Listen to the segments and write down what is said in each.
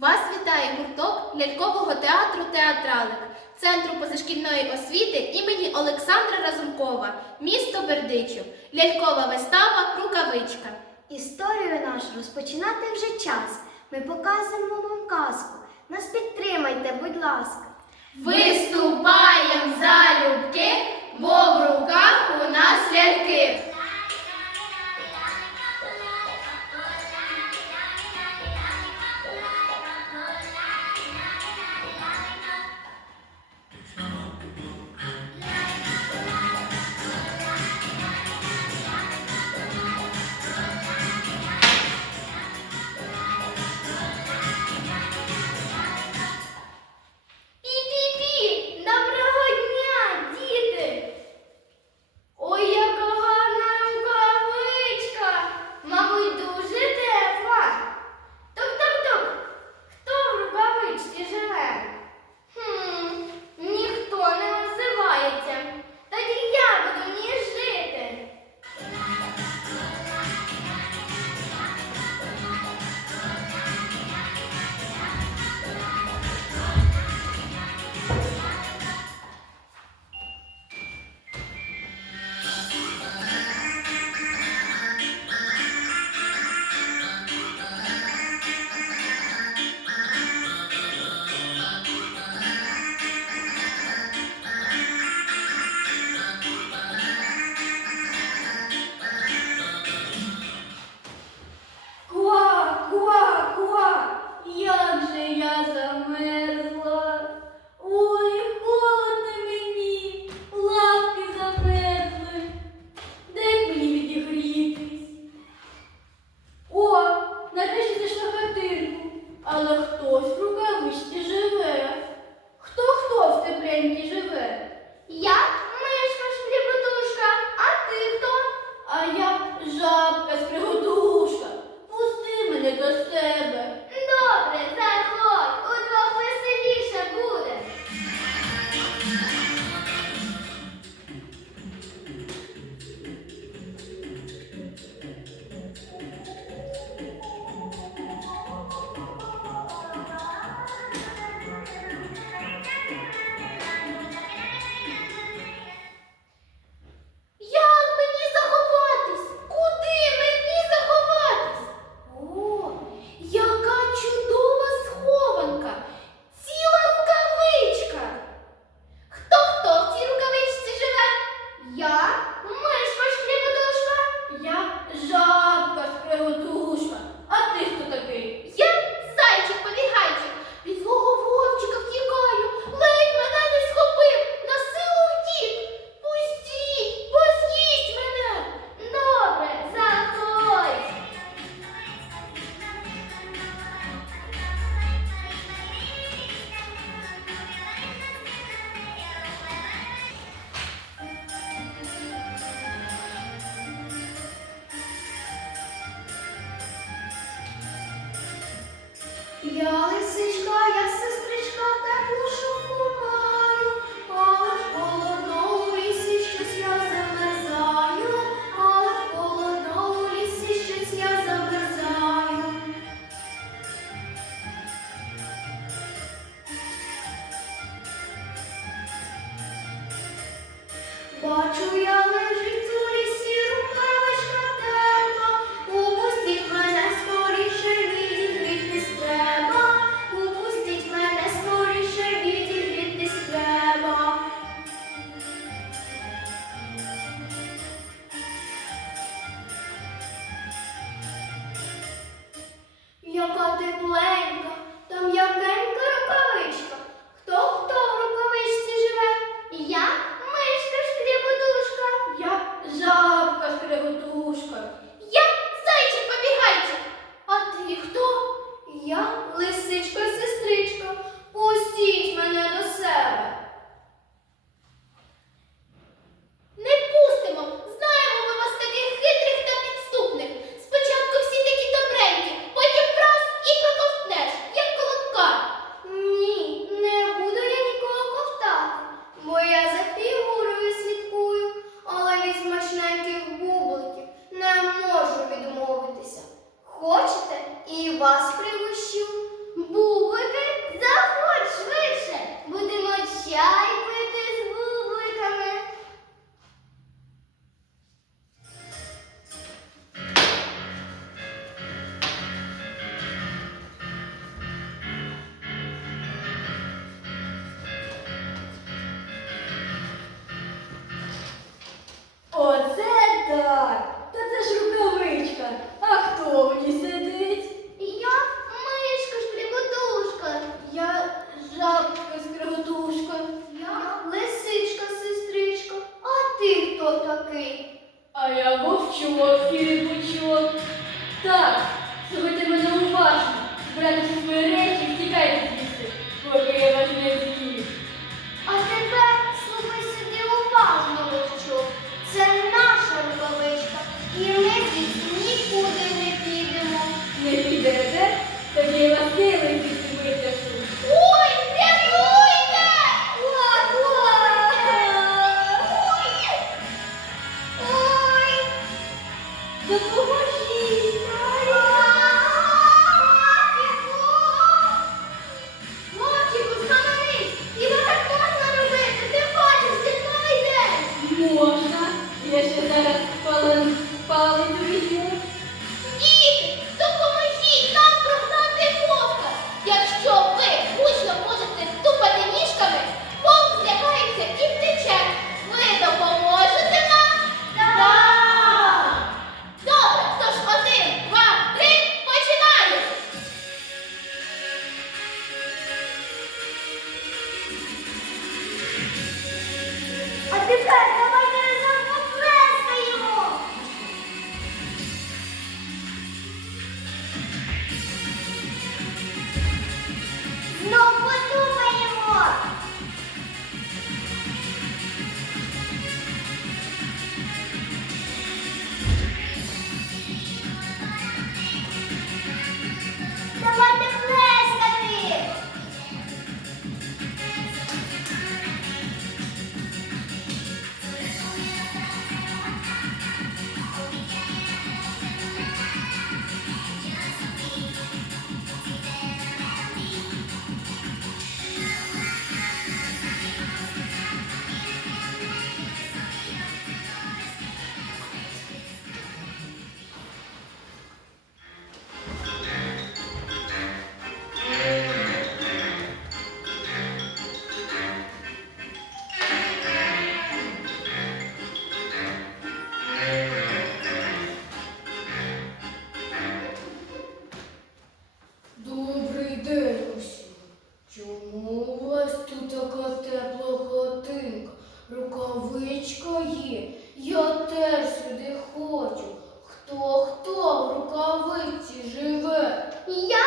Вас вітає гурток лялькового театру Театралик Центру позашкільної освіти імені Олександра Разумкова, місто Бердичів, лялькова вистава Рукавичка. Історію нашу розпочинати вже час. Ми показуємо вам казку. Нас підтримайте, будь ласка. Виступаємо залюбки! avevo tu річко є, я теж сюди хочу. Хто хто в рукавиці живе? Я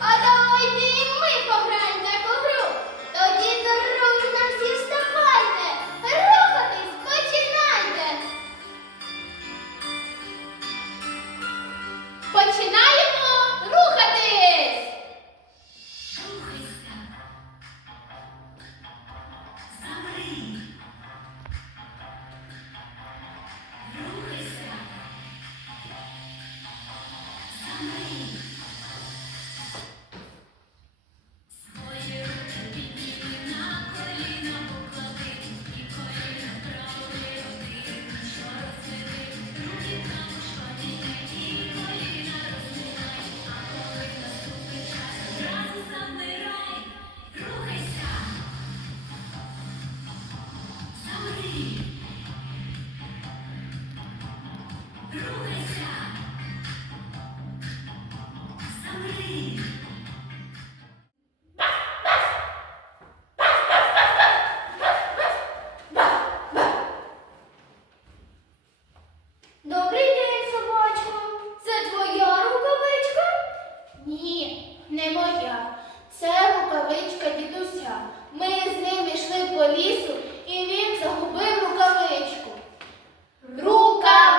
а давайте і ми пограємо таку гру. Тоді дружно всі вставайте, рухатись, починайте. Починаю. Це рукавичка дідуся. Ми з ним йшли по лісу і він загубив рукавичку. Рука!